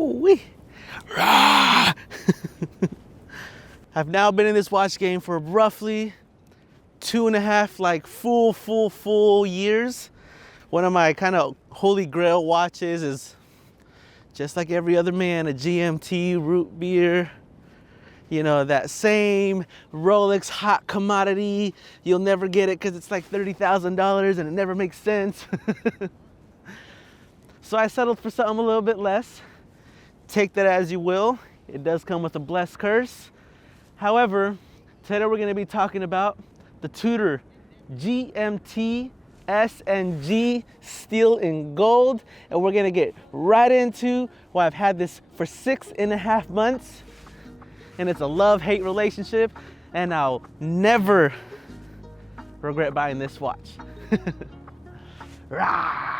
Ooh-wee. Rah! I've now been in this watch game for roughly 2.5 like full years. One of my kind of holy grail watches is just like every other man, a GMT root beer. You know, that same Rolex hot commodity. You'll never get it because it's like $30,000 and it never makes sense. So I settled for something a little bit less. Take that as you will. It does come with a blessed curse. However, today we're going to be talking about the Tudor GMT S&G Steel in Gold, and we're going to get right into why I've had this for 6.5 months, and it's a love-hate relationship, and I'll never regret buying this watch. Rah!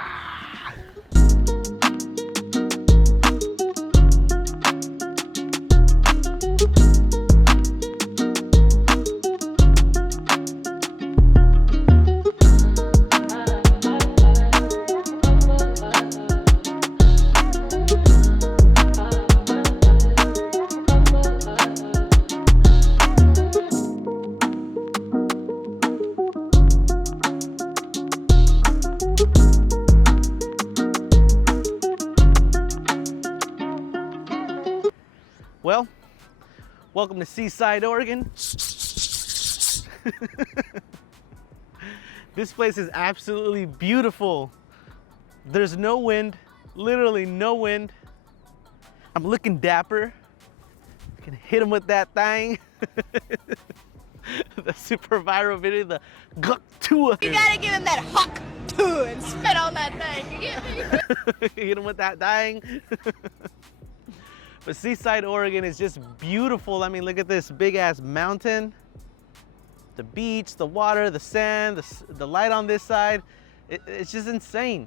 Well, welcome to Seaside, Oregon. This place is absolutely beautiful. There's no wind, literally no wind. I'm looking dapper. I can hit him with that thing. The super viral video, the guck tua. You gotta give him that huck to and spit on that thing. You get me? Hit him with that thing. But Seaside, Oregon is just beautiful. I mean, look at this big ass mountain, the beach, the water, the sand, the light on this side. It's just insane.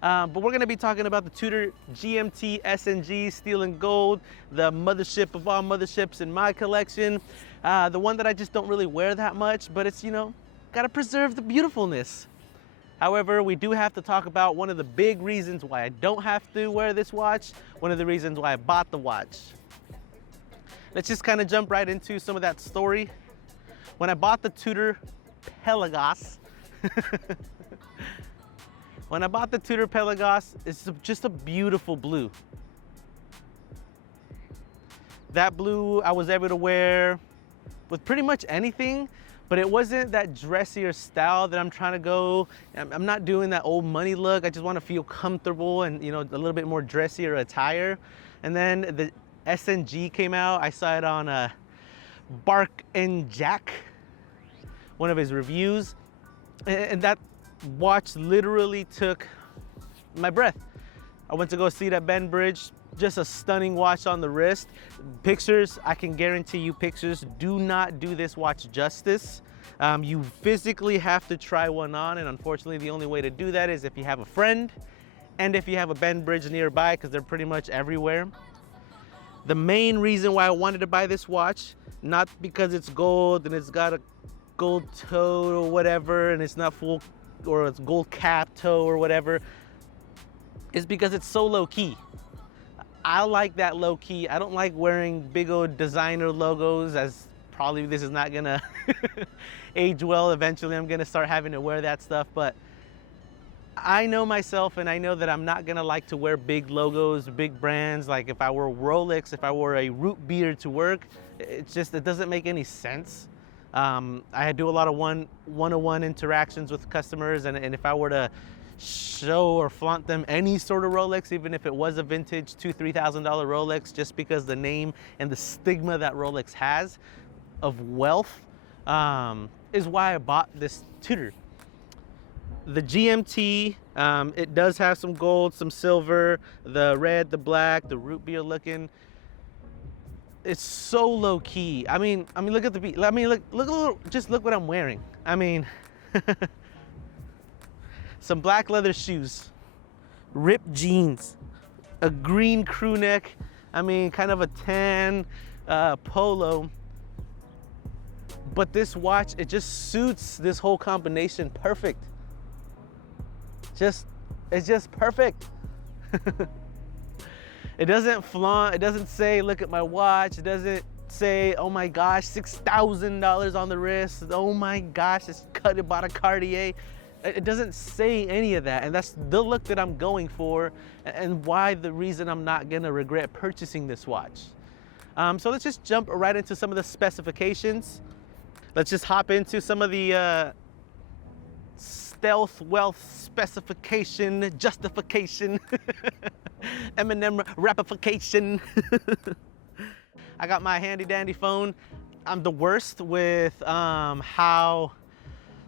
But we're gonna be talking about the Tudor GMT S&G Steel and Gold, the mothership of all motherships in my collection. The one that I just don't really wear that much, but it's, you know, gotta preserve the beautifulness. However, we do have to talk about one of the big reasons why I don't have to wear this watch, one of the reasons why I bought the watch. Let's just kind of jump right into some of that story. When I bought the Tudor Pelagos, it's just a beautiful blue. That blue I was able to wear with pretty much anything, but it wasn't that dressier style that I'm trying to go. I'm not doing that old money look. I just want to feel comfortable and, you know, a little bit more dressier attire. And then the S&G came out. I saw it on Bark and Jack, one of his reviews. And that watch literally took my breath. I went to go see it at Ben Bridge. Just a stunning watch on the wrist. Pictures, I can guarantee you pictures do not do this watch justice. You physically have to try one on, and unfortunately the only way to do that is if you have a friend and if you have a Ben Bridge nearby, because they're pretty much everywhere. The main reason why I wanted to buy this watch, not because it's gold and it's got a gold toe or whatever and it's not full, or it's gold cap toe or whatever, is because it's so low key. I like that low key. I don't like wearing big old designer logos, as probably this is not gonna age well. Eventually I'm gonna start having to wear that stuff, but I know myself and I know that I'm not gonna like to wear big logos, big brands. Like if I wore Rolex, if I wore a root beer to work, it doesn't make any sense. I do a lot of one-on-one interactions with customers, and if I were to show or flaunt them any sort of Rolex, even if it was a vintage $2,000-3,000 Rolex, just because the name and the stigma that Rolex has of wealth, is why I bought this Tudor. The GMT, it does have some gold, some silver, the red, the black, the root beer looking. It's so low key. I mean, look at the beat. I mean, just look what I'm wearing. I mean, some black leather shoes, ripped jeans, a green crew neck, I mean, kind of a tan polo. But this watch, it just suits this whole combination perfect. It's just perfect. It doesn't flaunt, it doesn't say, look at my watch. It doesn't say, oh my gosh, $6,000 on the wrist. Oh my gosh, it's cut by a Cartier. It doesn't say any of that. And that's the look that I'm going for and why the reason I'm not gonna regret purchasing this watch. So let's just jump right into some of the specifications. Let's just hop into some of the stealth wealth specification, justification, Eminem rapification. I got my handy dandy phone. I'm the worst with how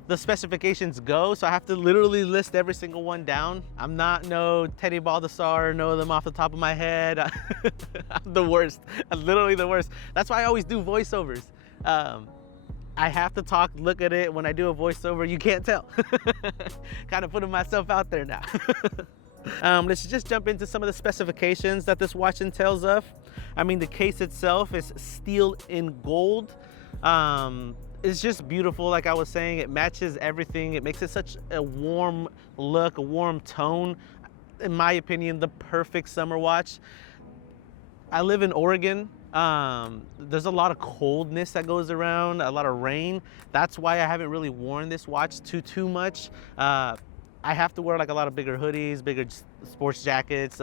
the specifications go, so I have to literally list every single one down. I'm not no Teddy Baldessar, know them off the top of my head. I'm the worst. I'm literally the worst. That's why I always do voiceovers. I have to talk, look at it. When I do a voiceover, you can't tell. Kind of putting myself out there now. Let's just jump into some of the specifications that this watch entails of. I mean, the case itself is steel in gold. It's just beautiful. Like I was saying, it matches everything. It makes it such a warm look, a warm tone. In my opinion, the perfect summer watch. I live in Oregon. There's a lot of coldness that goes around, a lot of rain. That's why I haven't really worn this watch too much. I have to wear like a lot of bigger hoodies, bigger sports jackets,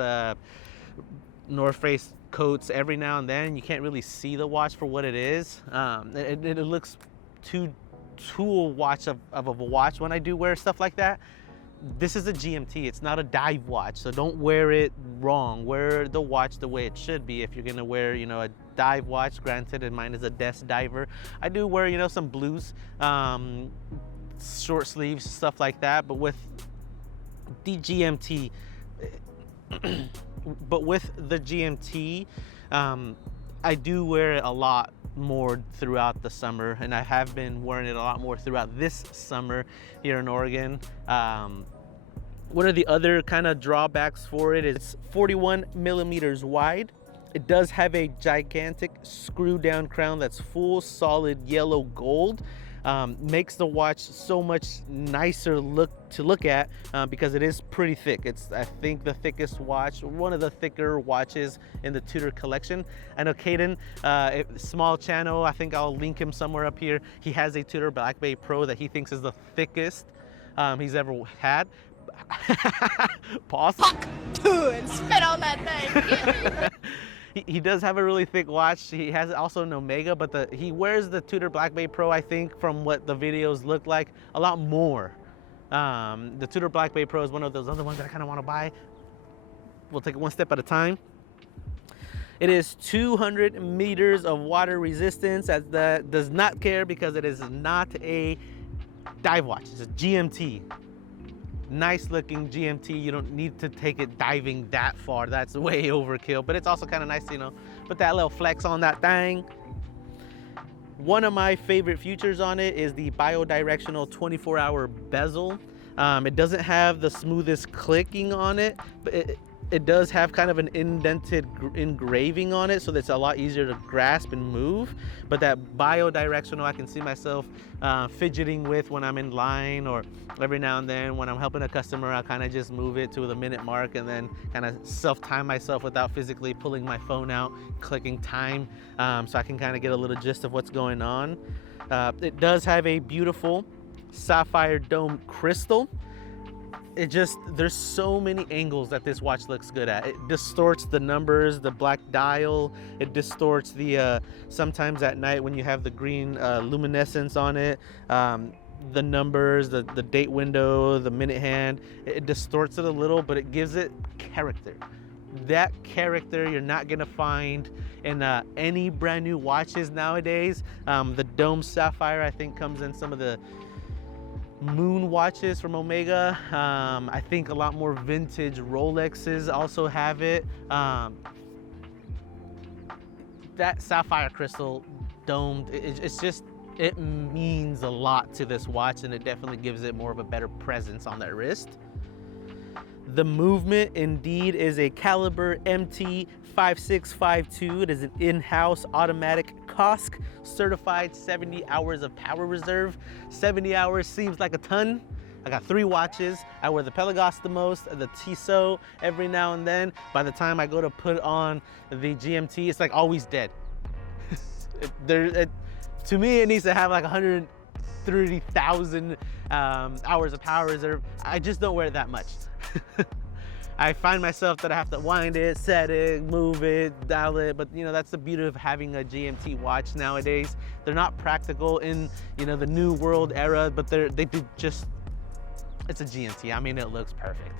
North Face coats every now and then. You can't really see the watch for what it is. It looks too a watch of a watch when I do wear stuff like that. This is a GMT, it's not a dive watch, so don't wear it wrong. Wear the watch the way it should be if you're gonna wear, you know, a dive watch. Granted, and mine is a desk diver. I do wear, you know, some blues, short sleeves, stuff like that, but with the GMT, I do wear it a lot more throughout the summer, and I have been wearing it a lot more throughout this summer here in Oregon. One of the other kind of drawbacks for it is it's 41 millimeters wide. It does have a gigantic screw down crown that's full solid yellow gold. Makes the watch so much nicer to look at because it is pretty thick. It's, I think, the thickest watch, one of the thicker watches in the Tudor collection. I know Caden, small channel, I think I'll link him somewhere up here. He has a Tudor Black Bay Pro that he thinks is the thickest he's ever had. Pause. Fuck and spit on that thing. He does have a really thick watch. He has also an Omega, but he wears the Tudor Black Bay Pro, I think, from what the videos look like, a lot more. The Tudor Black Bay Pro is one of those other ones that I kind of want to buy. We'll take it one step at a time. It is 200 meters of water resistance. That does not care because it is not a dive watch. It's a GMT. Nice looking GMT. You don't need to take it diving that far. That's way overkill, but it's also kind of nice to, you know, put that little flex on that thing. One of my favorite features on it is the bi-directional 24-hour bezel. It doesn't have the smoothest clicking on it, but it does have kind of an indented engraving on it, so that's a lot easier to grasp and move. But that bi-directional, I can see myself fidgeting with when I'm in line, or every now and then when I'm helping a customer, I'll kind of just move it to the minute mark and then kind of self-time myself without physically pulling my phone out, clicking time, so I can kind of get a little gist of what's going on. It does have a beautiful sapphire dome crystal. There's so many angles that this watch looks good at. It distorts the numbers, the black dial. It distorts the, sometimes at night when you have the green luminescence on it, the numbers, the date window, the minute hand. It distorts it a little, but it gives it character. That character you're not gonna find in any brand new watches nowadays. The dome sapphire, I think, comes in some of the moon watches from Omega. I think a lot more vintage Rolexes also have it. That sapphire crystal domed, it means a lot to this watch, and it definitely gives it more of a better presence on that wrist. The movement indeed is a caliber MT5652. It is an in-house automatic COSC certified 70 hours of power reserve. 70 hours seems like a ton. I got 3 watches. I wear the Pelagos the most, the Tissot every now and then. By the time I go to put on the GMT, it's like always dead. To me, it needs to have like 130,000 hours of power reserve. I just don't wear it that much. I find myself that I have to wind it, set it, move it, dial it, but you know, that's the beauty of having a GMT watch nowadays. They're not practical in, you know, the new world era, but they do just, it's a GMT. I mean, it looks perfect.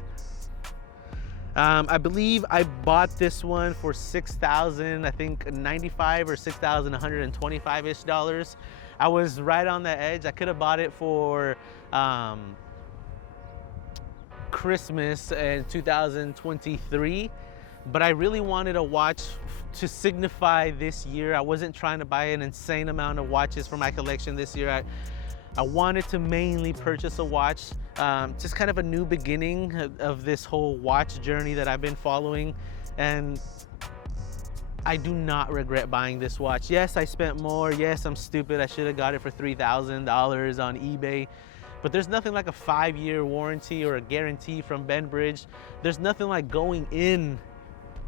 I believe I bought this one for $6,000, I think 95 or $6,125-ish dollars. I was right on the edge. I could have bought it for Christmas in 2023, but I really wanted a watch to signify this year. I wasn't trying to buy an insane amount of watches for my collection this year. I wanted to mainly purchase a watch, just kind of a new beginning of this whole watch journey that I've been following, and I do not regret buying this watch. Yes, I spent more. Yes, I'm stupid. I should have got it for $3,000 on eBay. But there's nothing like a 5-year warranty or a guarantee from Benbridge. There's nothing like going in,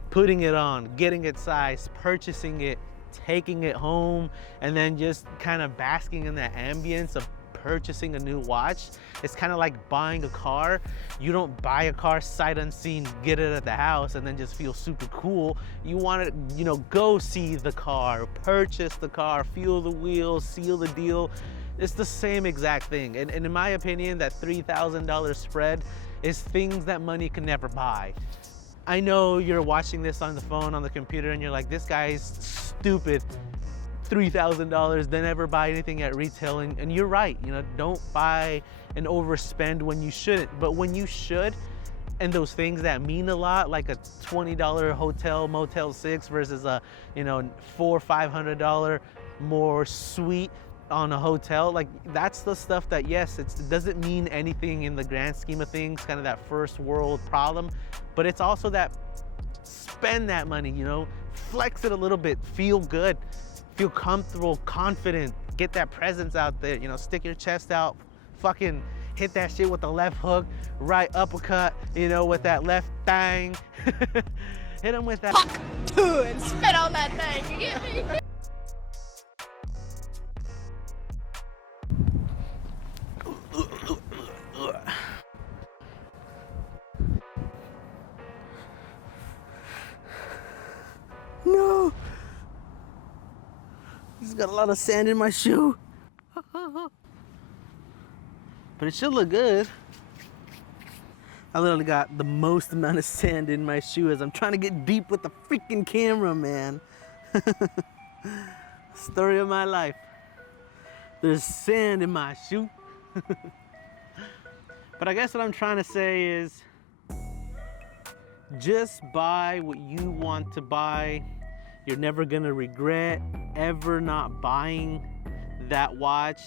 putting it on, getting it sized, purchasing it, taking it home, and then just kind of basking in that ambience of purchasing a new watch. It's kind of like buying a car. You don't buy a car sight unseen, get it at the house, and then just feel super cool. You want to, you know, go see the car, purchase the car, feel the wheels, seal the deal. It's the same exact thing. And in my opinion, that $3,000 spread is things that money can never buy. I know you're watching this on the phone, on the computer, and you're like, this guy's stupid. $3,000, then never buy anything at retail. And you're right, you know, don't buy and overspend when you shouldn't. But when you should, and those things that mean a lot, like a $20 hotel Motel 6 versus a, you know, $400 or $500 more suite on a hotel, like that's the stuff that, yes, it doesn't mean anything in the grand scheme of things, kind of that first world problem, but it's also that spend that money, you know, flex it a little bit, feel good, feel comfortable, confident, get that presence out there, you know, stick your chest out, fucking hit that shit with the left hook, right uppercut, you know, with that left thang. Hit him with that and spit on that thing, you get me? No! He's got a lot of sand in my shoe. But it should look good. I literally got the most amount of sand in my shoe as I'm trying to get deep with the freaking camera, man. Story of my life. There's sand in my shoe. But I guess what I'm trying to say is just buy what you want to buy. You're never gonna regret ever not buying that watch.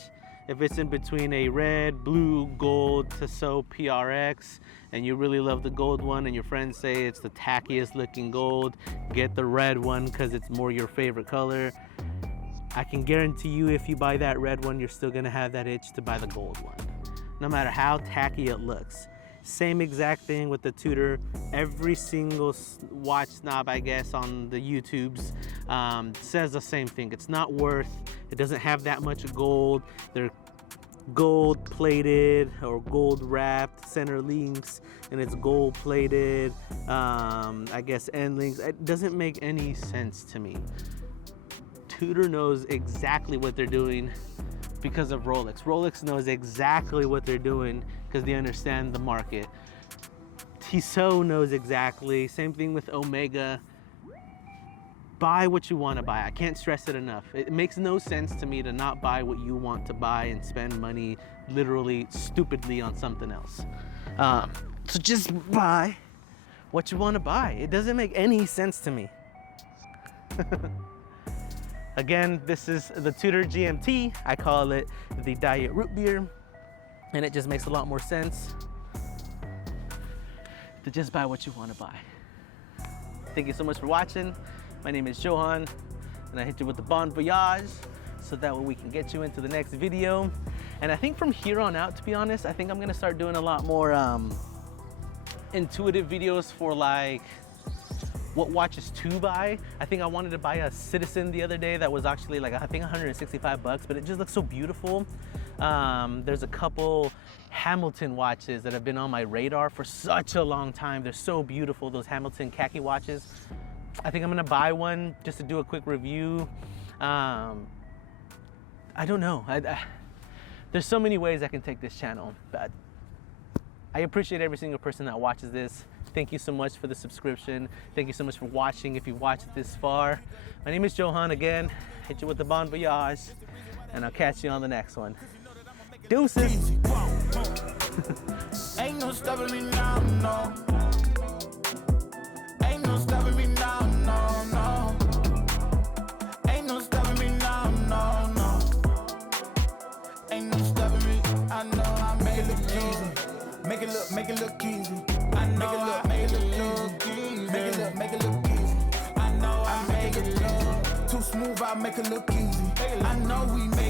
If it's in between a red, blue, gold Tissot PRX and you really love the gold one and your friends say it's the tackiest looking gold, get the red one because it's more your favorite color. I can guarantee you if you buy that red one, you're still gonna have that itch to buy the gold one, no matter how tacky it looks. Same exact thing with the Tudor. Every single watch snob, I guess, on the YouTubes says the same thing. It's not worth, it doesn't have that much gold. They're gold plated or gold wrapped center links, and it's gold plated, I guess, end links. It doesn't make any sense to me. Tudor knows exactly what they're doing because of Rolex. Rolex knows exactly what they're doing because they understand the market. Tissot knows exactly. Same thing with Omega. Buy what you want to buy. I can't stress it enough. It makes no sense to me to not buy what you want to buy and spend money literally stupidly on something else. So just buy what you want to buy. It doesn't make any sense to me. Again, this is the Tudor GMT. I call it the Diet Root Beer, and it just makes a lot more sense to just buy what you want to buy. Thank you so much for watching. My name is Johan, and I hit you with the Bon Voyage. so that way we can get you into the next video. And I think from here on out, to be honest, I think I'm gonna start doing a lot more intuitive videos for like what watches to buy. I think I wanted to buy a Citizen the other day that was actually like, I think 165 bucks, but it just looks so beautiful. There's a couple Hamilton watches that have been on my radar for such a long time. They're so beautiful, those Hamilton khaki watches. I think I'm gonna buy one just to do a quick review. I don't know. There's so many ways I can take this channel, but I appreciate every single person that watches this. Thank you so much for the subscription. Thank you so much for watching if you've watched it this far. My name is Johan again. Hit you with the bon voyage, and I'll catch you on the next one. Deuces. Ain't no stopping me now, no. Ain't no stopping me now, no, no. Ain't no stopping me now, no, no. Ain't no stopping me. I know I make it look easy. Make it look easy. I know I make it look easy. Make it look easy. I know I make it look too smooth. I make it look easy. I know we make